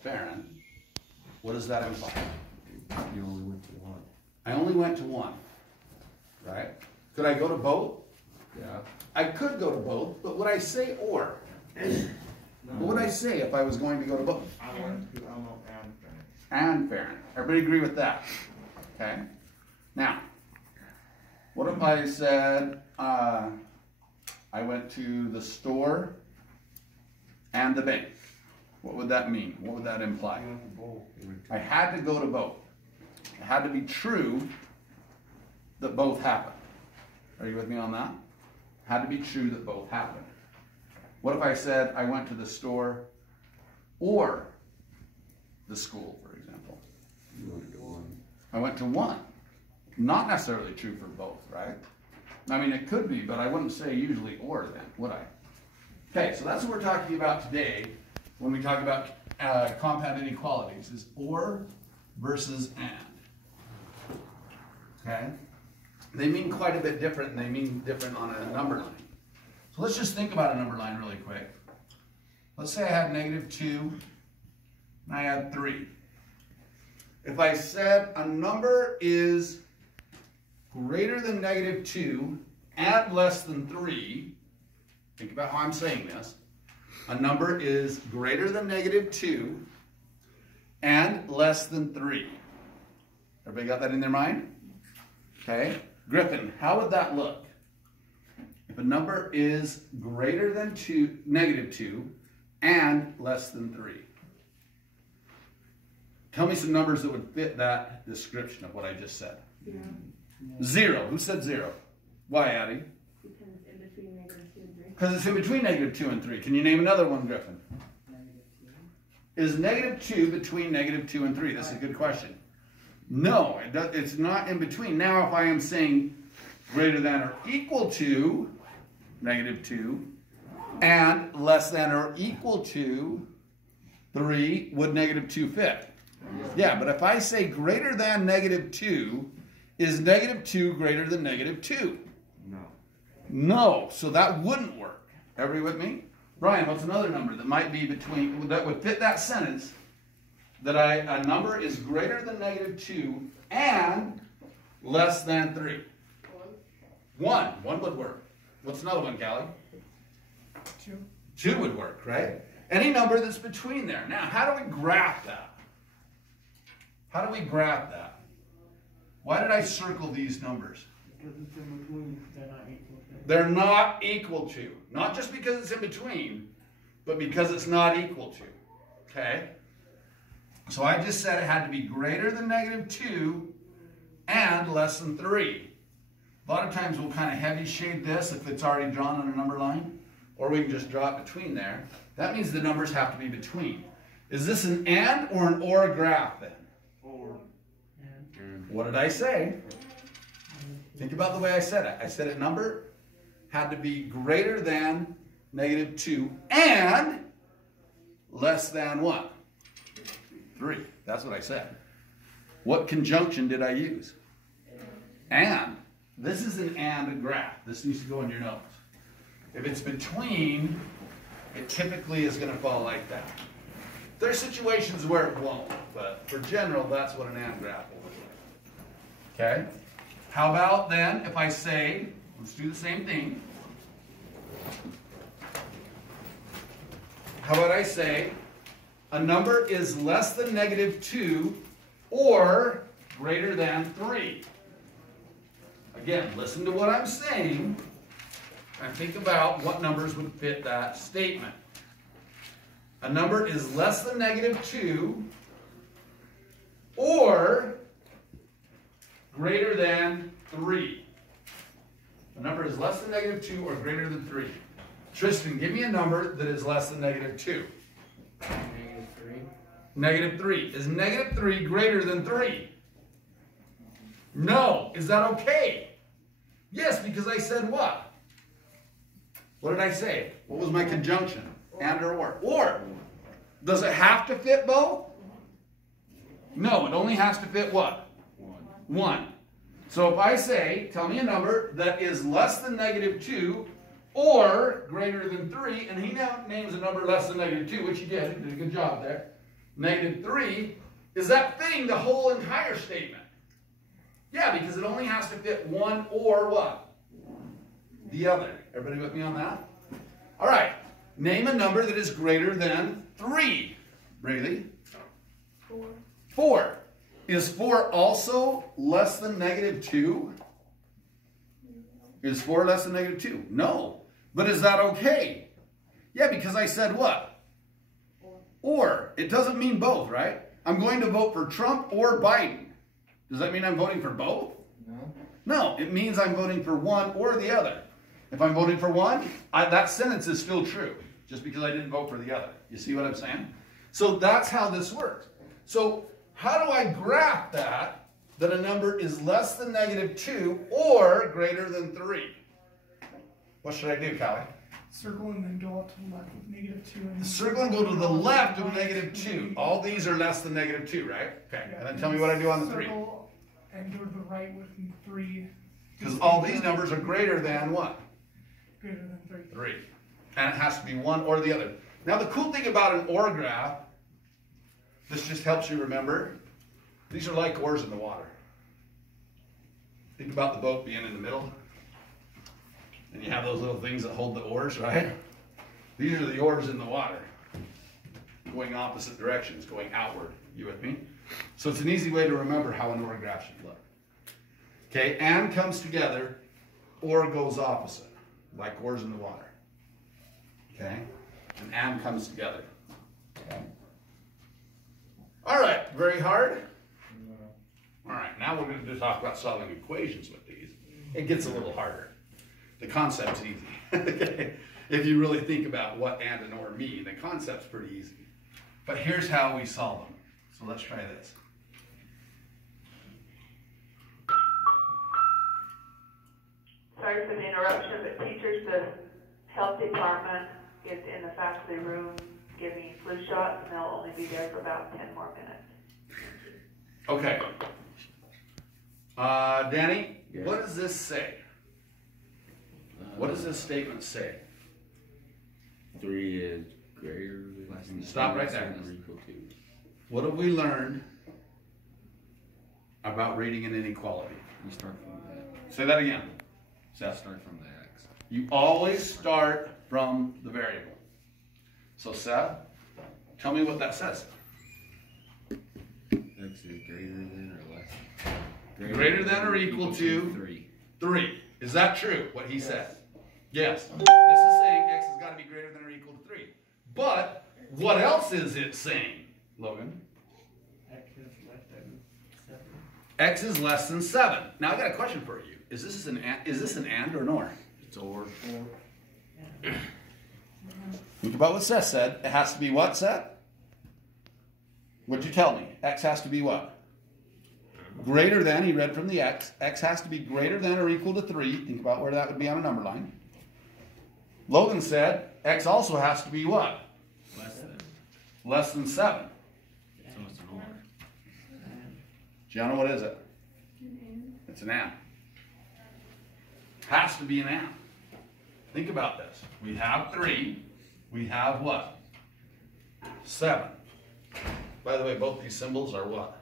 Farron, what does that imply? You only went to one. I only went to one, right? Could I go to both? Yeah. I could go to both, but would I say or? No. What would I say if I was going to go to both? I went to Elmo and Farron. And Farron. Everybody agree with that? Okay. Now, what if I said I went to the store and the bank? What would that mean? What would that imply? You went to both. I had to go to both. It had to be true that both happened. Are you with me on that? It had to be true that both happened. What if I said I went to the store or the school, for example? You went to one. I went to one. Not necessarily true for both, right? I mean, it could be, but I wouldn't say usually or then, would I? Okay, so that's what we're talking about today when we talk about compound inequalities, is or versus and. Okay? They mean quite a bit different, and they mean different on a number line. So let's just think about a number line really quick. Let's say I had -2 and I had 3. If I said a number is greater than -2 and less than 3, think about how I'm saying this. A number is greater than -2 and less than 3. Everybody got that in their mind? Okay. Griffin, how would that look? If a number is greater than -2 and less than 3. Tell me some numbers that would fit that description of what I just said. 0. Who said 0? Why, Addie? Because it's in between -2 and 3. Because it's in between -2 and 3. Can you name another one, Griffin? Is -2 between -2 and 3? That's a good question. No, it's not in between. Now, if I am saying greater than or equal to -2 and less than or equal to 3, would -2 fit? Yeah, but if I say greater than -2, is -2 greater than -2? No. No, so that wouldn't work. Everybody with me? Brian, what's another number that might be between, that would fit that sentence, that a number is greater than -2 and less than 3? 1. 1 would work. What's another one, Callie? 2. 2 would work, right? Any number that's between there. Now, how do we graph that? How do we graph that? Why did I circle these numbers? Because it's in between. They're not equal to. They're not equal to. Not just because it's in between, but because it's not equal to. Okay? So I just said it had to be greater than -2 and less than 3. A lot of times we'll kind of heavy shade this if it's already drawn on a number line, or we can just draw it between there. That means the numbers have to be between. Is this an and or an or graph then? Or. What did I say? Think about the way I said it. I said a number had to be greater than -2 and less than what? 3. That's what I said. What conjunction did I use? And. This is an and graph. This needs to go in your notes. If it's between, it typically is going to fall like that. There's situations where it won't, but for general, that's what an and graph will look like. Okay? How about then if I say, let's do the same thing. How about I say, a number is less than -2 or greater than 3. Again, listen to what I'm saying and think about what numbers would fit that statement. A number is less than -2 or greater than 3. A number is less than -2 or greater than 3. Tristan, give me a number that is less than -2. -3. -3. Is -3 greater than 3? No. Is that okay? Yes, because I said what? What did I say? What was my conjunction? And or. Or. Does it have to fit both? No, it only has to fit what? 1. So if I say, tell me a number that is less than -2 or greater than 3, and he now names a number less than -2, which he did a good job there. negative 3, is that fitting the whole entire statement? Yeah, because it only has to fit one or what? The other. Everybody with me on that? All right. Name a number that is greater than 3. Braylee? 4. 4. Is 4 also less than negative 2? Is 4 less than negative 2? No. But is that okay? Yeah, because I said what? Or. It doesn't mean both, right? I'm going to vote for Trump or Biden. Does that mean I'm voting for both? No. No, it means I'm voting for one or the other. If I'm voting for one, that sentence is still true, just because I didn't vote for the other. You see what I'm saying? So that's how this works. So how do I graph that a number is less than negative 2 or greater than 3? What should I do, Callie? Circle and then go out to the left with negative 2. And Circle and go to the left of negative 2. All these are less than negative 2, right? Okay, and then tell me what I do on the 3. Circle and go to the right with 3. Because all these numbers are greater than what? Greater than 3. 3. And it has to be one or the other. Now the cool thing about an OR graph, this just helps you remember, these are like oars in the water. Think about the boat being in the middle. And you have those little things that hold the oars, right? These are the oars in the water. Going opposite directions, going outward. You with me? So it's an easy way to remember how an OR graph should look. Okay, and comes together, or goes opposite, like oars in the water. Okay, and comes together. Okay. All right, very hard? No. All right, now we're going to talk about solving equations with these. It gets a little harder. The concept's easy. Okay? If you really think about what and or mean, the concept's pretty easy. But here's how we solve them. So let's try this. Sorry for the interruption, but teachers, the health department is in the faculty room giving flu shots, and they'll only be there for about 10 more minutes. Okay. Danny, Yes. what does this say? What does this statement say? 3 is greater than. Stop right there. Or equal to. What have we learned about rating an inequality? You start from that. Say that again. Start from the x. You always start from the variable. So Seth, tell me what that says. X is greater than or less. Greater than or equal to 3. 3. Is that true, what he said? Yes. This is saying x has got to be greater than or equal to 3. But what else is it saying, Logan? X is less than 7. X is less than 7. Now I got a question for you. Is this an and or an or? It's or. Think about what Seth said. It has to be what, Seth? What'd you tell me? X has to be what? Greater than, he read from the X. X has to be greater than or equal to 3. Think about where that would be on a number line. Logan said X also has to be what? Less than. Less than 7. So it's an or. Gianna, what is it? It's an and. Has to be an and. Think about this. We have 3. We have what? 7. By the way, both these symbols are what?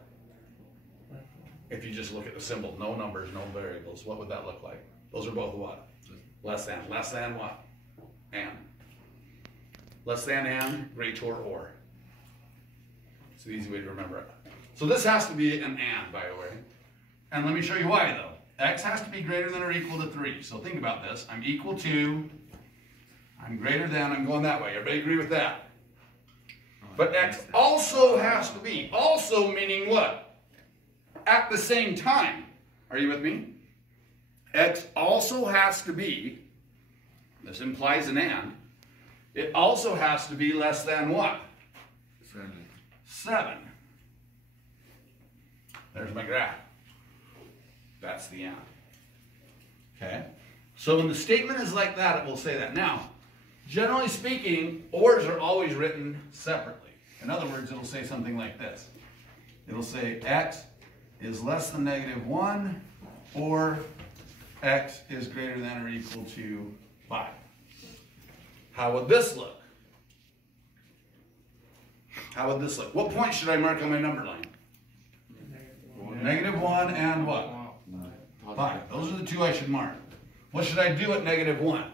If you just look at the symbol, no numbers, no variables, what would that look like? Those are both what? Less than. Less than what? And. Less than and, greater or. It's an easy way to remember it. So this has to be an and, by the way. And let me show you why, though. X has to be greater than or equal to 3. So think about this. I'm equal to, I'm greater than, I'm going that way. Everybody agree with that? But X also has to be. Also meaning what? At the same time. Are you with me? X also has to be, this implies an and, it also has to be less than what? 7. There's my graph. That's the and. Okay? So when the statement is like that, it will say that. Now, generally speaking, ors are always written separately. In other words, it'll say something like this. It'll say x is less than -1 or x is greater than or equal to 5. How would this look? How would this look? What point should I mark on my number line? -1 and what? 5. Those are the two I should mark. What should I do at -1?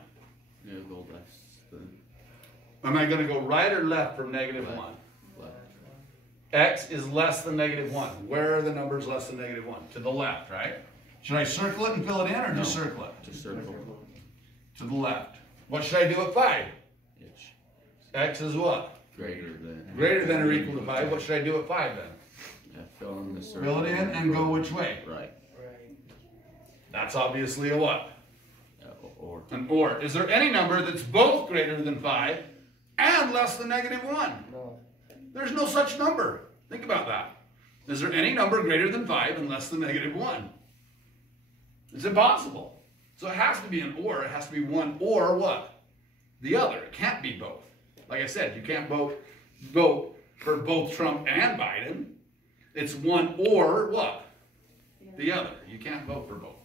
Yeah, go left. Am I going to go right or left from -1? Left. X is less than -1. Where are the numbers less than -1? To the left, right? Should I circle it and fill it in, or just circle it? Just circle. To the left. What should I do at 5? Itch. X is what? Greater than. Greater than or equal to 5. What should I do at 5 then? Yeah, fill in the circle. Fill it in and go which way? Right. That's obviously a what? Or. An OR. Is there any number that's both greater than 5 and less than -1? No. There's no such number. Think about that. Is there any number greater than 5 and less than -1? It's impossible. So it has to be an OR. It has to be one or what? The other. It can't be both. Like I said, you can't vote for both Trump and Biden. It's one or what? The other. You can't vote for both.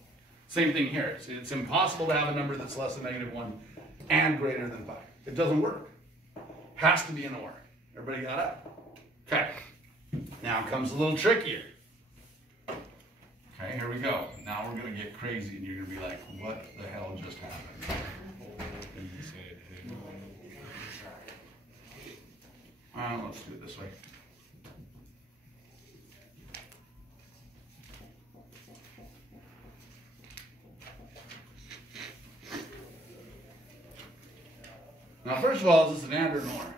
Same thing here. It's impossible to have a number that's less than -1 and greater than 5. It doesn't work. Has to be an OR. Everybody got it? Okay. Now comes a little trickier. Okay, here we go. Now we're going to get crazy and you're going to be like, what the hell just happened? Let's do it this way. Now, first of all, is this an and or an or?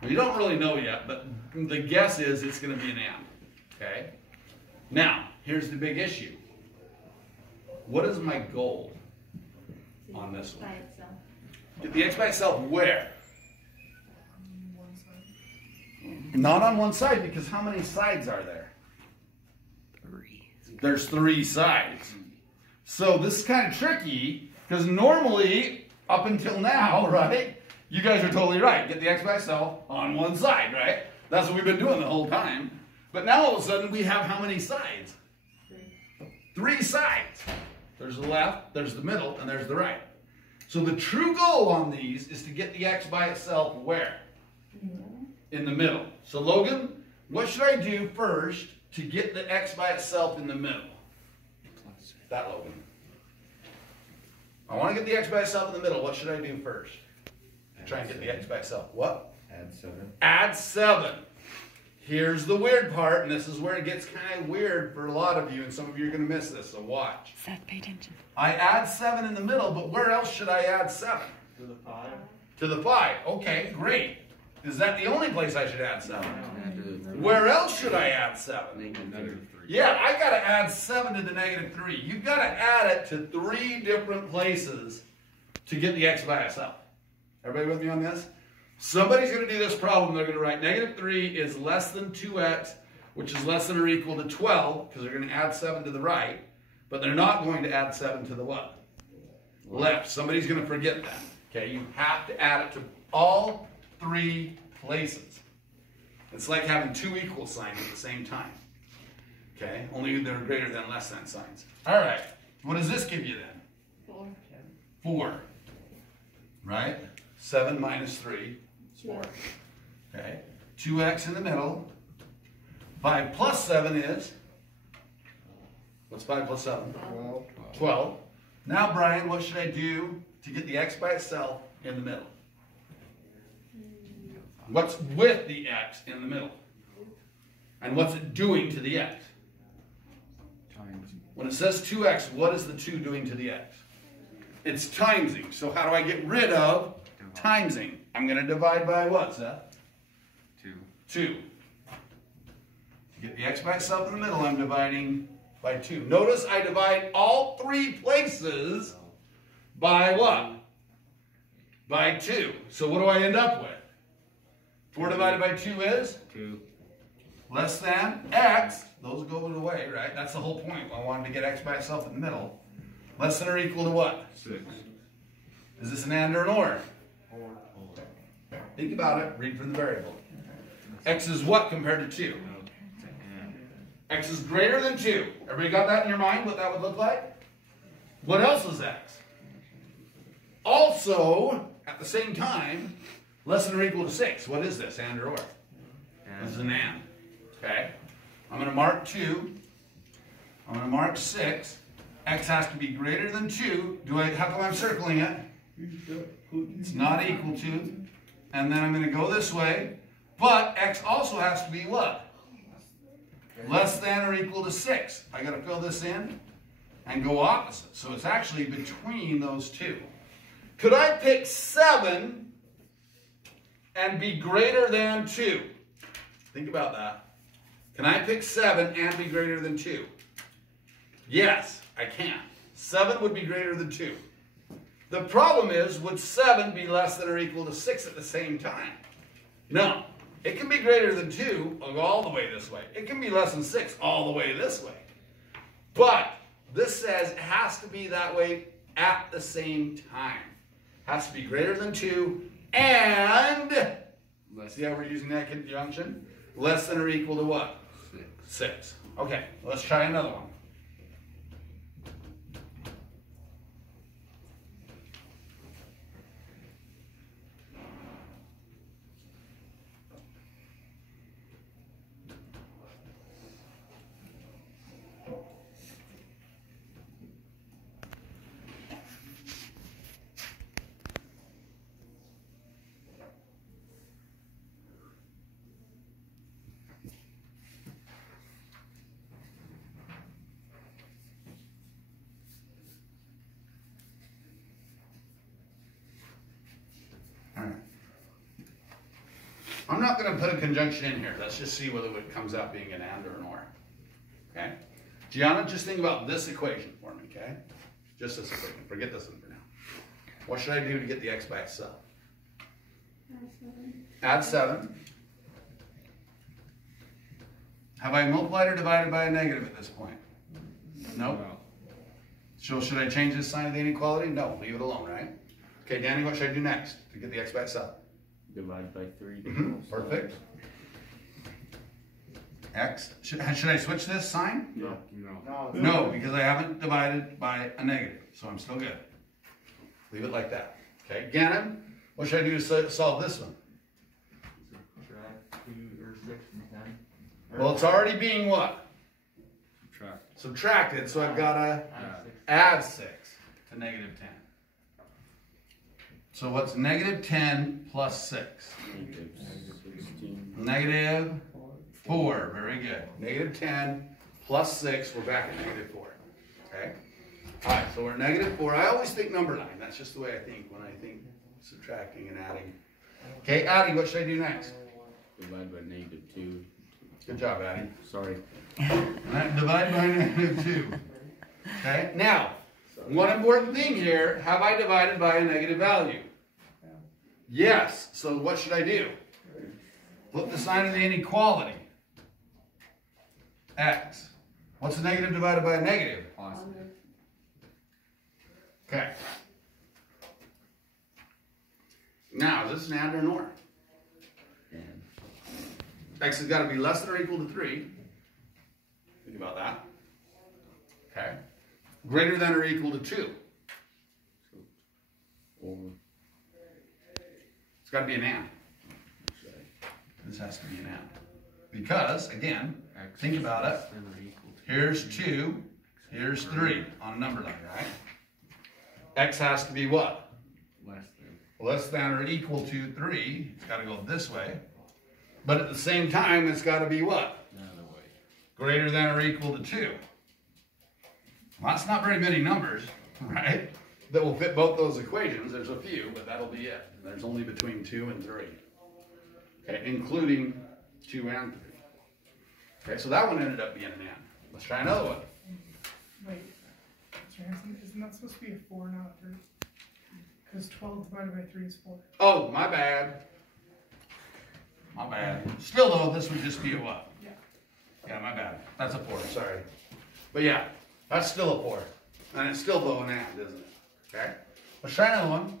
Well, you don't really know yet, but the guess is it's going to be an and. Okay? Now, here's the big issue. What is my goal on this one? By itself. Get the x by itself where? One side. Not on one side, because how many sides are there? 3. There's 3 sides. So this is kind of tricky, because normally, up until now, right, you guys are totally right. Get the x by itself on one side, right? That's what we've been doing the whole time. But now all of a sudden we have how many sides? 3 sides. There's the left, there's the middle, and there's the right. So the true goal on these is to get the x by itself where? In the middle. So Logan, what should I do first to get the x by itself in the middle? That Logan. I want to get the x by itself in the middle. What should I do first? Try and get the x by itself. What? Add 7. Add 7. Here's the weird part, and this is where it gets kind of weird for a lot of you, and some of you are going to miss this, so watch. Seth, pay attention. I add 7 in the middle, but where else should I add 7? To the 5. To the 5. Okay, great. Is that the only place I should add 7? Add to 3. Where else should I add 7? -3. Yeah, I got to add 7 to the -3. You've got to add it to 3 different places to get the x by itself. Everybody with me on this? Somebody's going to do this problem. They're going to write -3 is less than 2x, which is less than or equal to 12, because they're going to add 7 to the right, but they're not going to add 7 to the what? Left. Somebody's going to forget that. Okay, you have to add it to all 3 places. It's like having 2 equal signs at the same time. Okay, only they're greater than less than signs. All right, what does this give you then? 4. 4. Right? 7 minus 3 is 4. Okay, 2x in the middle. 5 plus 7 is? What's 5 plus 7? 12. 12. Now, Brian, what should I do to get the x by itself in the middle? What's with the x in the middle? And what's it doing to the x? Times. When it says 2x, what is the 2 doing to the x? It's timesing. So how do I get rid of timesing? I'm going to divide by what, Seth? 2. 2. To get the x by itself in the middle, I'm dividing by 2. Notice I divide all 3 places by what? By 2. So what do I end up with? 4 divided by 2 is? 2. Less than x. Those go away, right? That's the whole point. I wanted to get x by itself in the middle. Less than or equal to what? 6. Is this an and or an or? 4. Think about it. Read from the variable. X is what compared to 2? X is greater than 2. Everybody got that in your mind, what that would look like? What else is x? Also, at the same time, Less than or equal to 6. What is this? And or? This is an and. Okay? I'm going to mark 2. I'm going to mark 6. X has to be greater than 2. How come I'm circling it? It's not equal to. And then I'm going to go this way. But X also has to be what? Less than or equal to 6. I got to fill this in and go opposite. So it's actually between those two. Could I pick 7 and be greater than 2? Think about that. Can I pick 7 and be greater than 2? Yes, I can. 7 would be greater than 2. The problem is, would 7 be less than or equal to 6 at the same time? No. It can be greater than 2, all the way this way. It can be less than 6, all the way this way. But this says it has to be that way at the same time. Has to be greater than 2 and, see how we're using that conjunction? Less than or equal to what? 6. Okay, let's try another one. I'm not going to put a conjunction in here. Let's just see whether it comes out being an and or an or. Okay? Gianna, just think about this equation for me, okay? Just this equation. Forget this one for now. What should I do to get the x by itself? Add 7. Have I multiplied or divided by a negative at this point? Nope. So should I change this sign of the inequality? No, leave it alone, right? Okay, Danny, what should I do next to get the x by itself? Divide by 3. Perfect. X. Should I switch this sign? No. No, because I haven't divided by a negative, so I'm still good. Leave it like that. Okay, Gannon, what should I do to solve this one? Subtract 2 or 6 from 10. Well, it's already being what? Subtracted, so I've got to add 6 to negative 10. So what's negative 10 plus 6? Negative 16. Negative 4. Very good. Negative 10 plus 6. We're back at negative 4. Okay? All right, so we're negative 4. I always think number line. That's just the way I think when I think subtracting and adding. Okay, Addie, what should I do next? Divide by negative 2. Good job, Addie. Sorry. Divide by negative 2. Okay, now, one important thing here, have I divided by a negative value? Yes, so what should I do? Flip the sign of the inequality. X. What's a negative divided by a negative? Positive. Okay. Now, is this an and or an or? And X has got to be less than or equal to 3. Think about that. Okay. Greater than or equal to 2. or It's got to be an and. This has to be an and. Because, again, think about it. Here's 2, here's 3 on a number line, right? X has to be what? Less than or equal to 3. It's got to go this way. But at the same time, it's got to be what? another way. Greater than or equal to 2. Well, that's not very many numbers, right? That will fit both those equations. There's a few, but that'll be it. There's only between 2 and 3. Okay, including 2 and 3. Okay, so that one ended up being an and. Let's try another one. Wait, Jansen, isn't that supposed to be a 4, not a 3? Because 12 divided by 3 is 4. Oh, my bad. My bad. Still though, this would just be a what? Yeah. Yeah, my bad. That's a 4, sorry. But yeah, that's still a 4. And it's still though an and, isn't it? Okay. Let's try another one.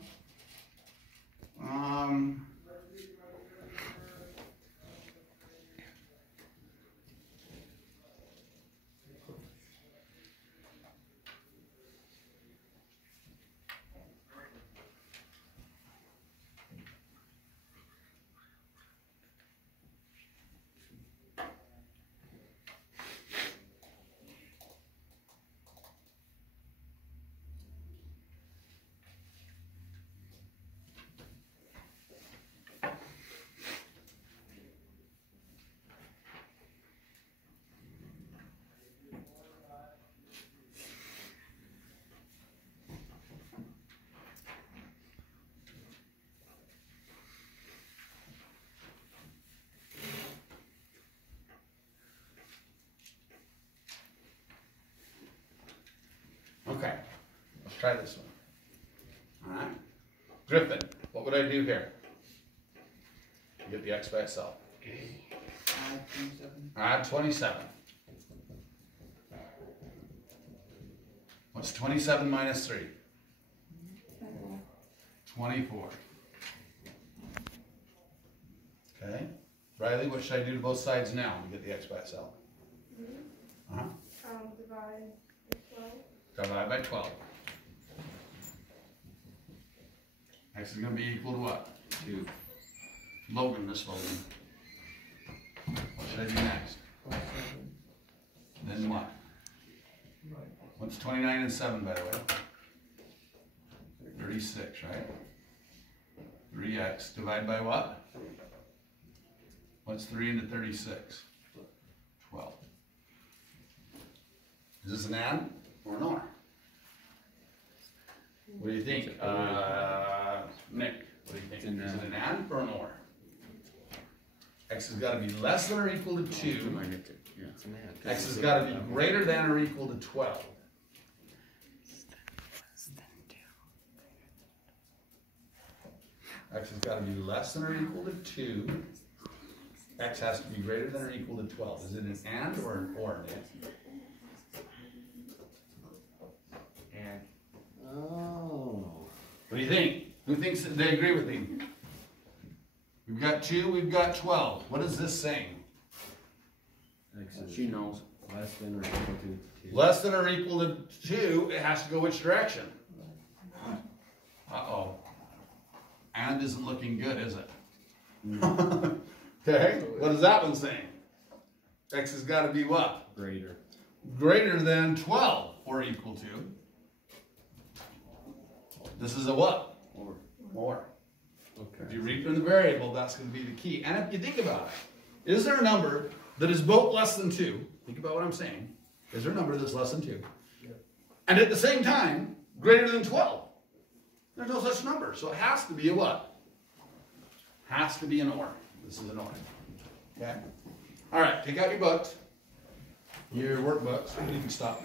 try this one. Alright. Griffin, what would I do here? Get the x by itself. Add 27. What's 27 minus 3? 24. Okay. Riley, what should I do to both sides now to get the x by itself? Uh-huh. Divide by 12. Divide by 12. X is going to be equal to what? 2. Logan, Miss Logan. What should I do next? Then what? What's 29 and 7, by the way? 36, right? 3x. Divide by what? What's 3 into 36? 12. Is this an and or an or? What do you think? Nick, what do you think? Is it an and or an or? X has got to be less than or equal to 2. X has got to be greater than or equal to 12. X has got to be less than or equal to 2. X has to be greater than or equal to 12. Is it an and or an or? And. Oh. What do you think? Who thinks that they agree with me? We've got 2, we've got 12. What is this saying? She knows. Less than or equal to 2. Less than or equal to 2, it has to go which direction? Uh-oh. And isn't looking good, is it? Okay, what is that one saying? X has got to be what? Greater. Greater than 12 or equal to. This is a what? Or. More. Okay. If you return the variable, that's going to be the key. And if you think about it, is there a number that is both less than 2? Think about what I'm saying. Is there a number that's less than 2? Yep. And at the same time, greater than 12? There's no such number. So it has to be a what? Has to be an or. This is an or. Okay? All right, take out your books, your workbooks. You can stop.